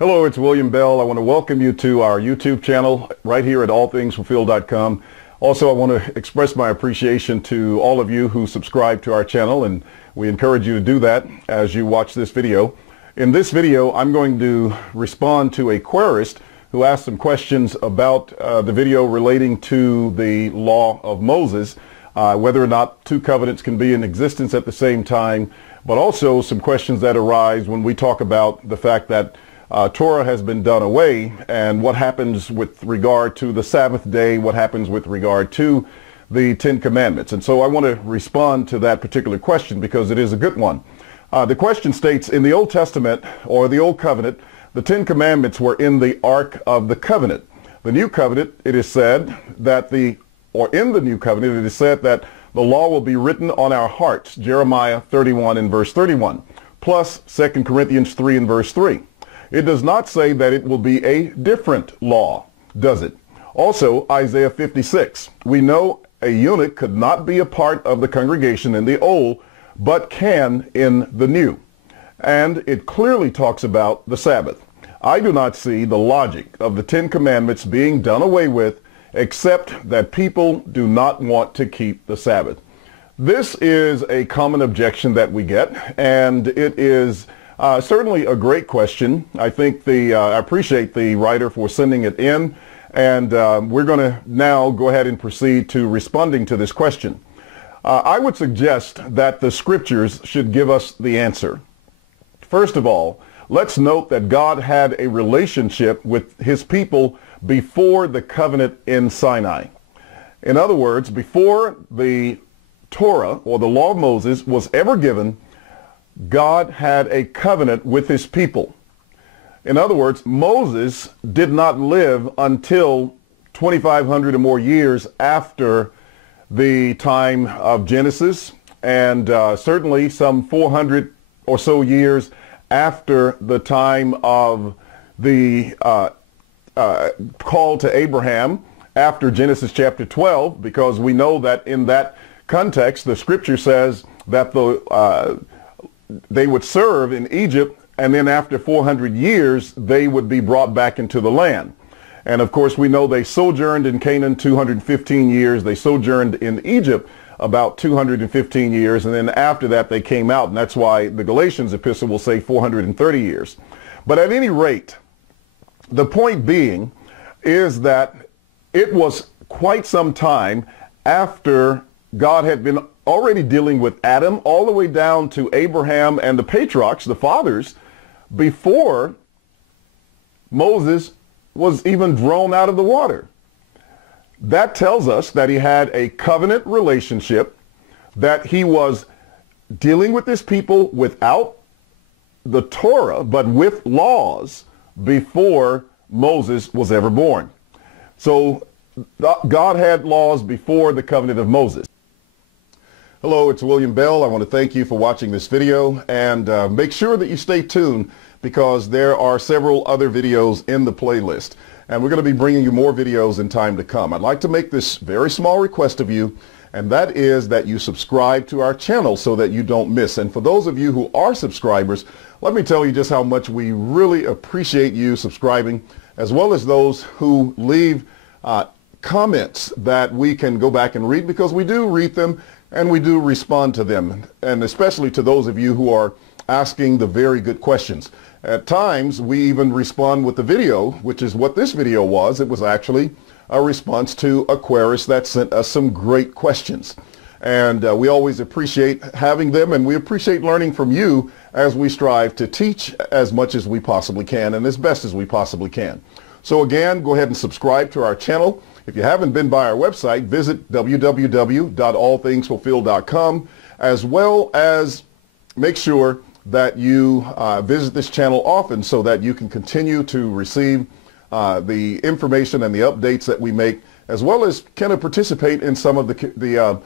Hello, it's William Bell. I want to welcome you to our YouTube channel right here at allthingsfulfilled.com. Also, I want to express my appreciation to all of you who subscribe to our channel, and we encourage you to do that as you watch this video. In this video, I'm going to respond to a querist who asked some questions about the video relating to the law of Moses, whether or not two covenants can be in existence at the same time, but also some questions that arise when we talk about the fact that Torah has been done away, and what happens with regard to the Sabbath day, what happens with regard to the Ten Commandments. And so I want to respond to that particular question because it is a good one. The question states, in the Old Testament or the Old Covenant, the Ten Commandments were in the Ark of the Covenant. The New Covenant, it is said that in the New Covenant, it is said that the law will be written on our hearts, Jeremiah 31 and verse 31, plus 2 Corinthians 3 and verse 3. It does not say that it will be a different law, does it? Also, Isaiah 56. We know a eunuch could not be a part of the congregation in the old, but can in the new. And it clearly talks about the Sabbath. I do not see the logic of the Ten Commandments being done away with, except that people do not want to keep the Sabbath. This is a common objection that we get, and it is certainly a great question. I think I appreciate the writer for sending it in, and we're going to now go ahead and proceed to responding to this question. I would suggest that the scriptures should give us the answer. First of all, let's note that God had a relationship with his people before the covenant in Sinai. In other words, before the Torah or the law of Moses was ever given, God had a covenant with his people. In other words, Moses did not live until 2,500 or more years after the time of Genesis, and certainly some 400 or so years after the time of the call to Abraham, after Genesis chapter 12, because we know that in that context, the scripture says that they would serve in Egypt, and then after 400 years, they would be brought back into the land. And of course, we know they sojourned in Canaan 215 years. They sojourned in Egypt about 215 years. And then after that, they came out. And that's why the Galatians epistle will say 430 years. But at any rate, the point being is that it was quite some time after God had been already dealing with Adam all the way down to Abraham and the patriarchs, the fathers, before Moses was even drawn out of the water. That tells us that he had a covenant relationship, that he was dealing with his people without the Torah, but with laws before Moses was ever born. So God had laws before the covenant of Moses. Hello, it's William Bell. I want to thank you for watching this video, and make sure that you stay tuned because there are several other videos in the playlist, and we're going to be bringing you more videos in time to come. I'd like to make this very small request of you, and that is that you subscribe to our channel so that you don't miss. And for those of you who are subscribers, let me tell you just how much we really appreciate you subscribing, as well as those who leave comments that we can go back and read, because we do read them and we do respond to them, and especially to those of you who are asking the very good questions. At times, we even respond with the video, which is what this video was. It was actually a response to a querist that sent us some great questions. And we always appreciate having them, and we appreciate learning from you as we strive to teach as much as we possibly can and as best as we possibly can. So again, go ahead and subscribe to our channel. If you haven't been by our website, visit www.allthingsfulfilled.com, as well as make sure that you visit this channel often so that you can continue to receive the information and the updates that we make, as well as kind of participate in some of the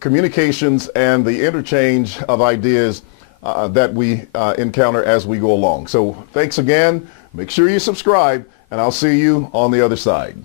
communications and the interchange of ideas that we encounter as we go along. So thanks again. Make sure you subscribe, and I'll see you on the other side.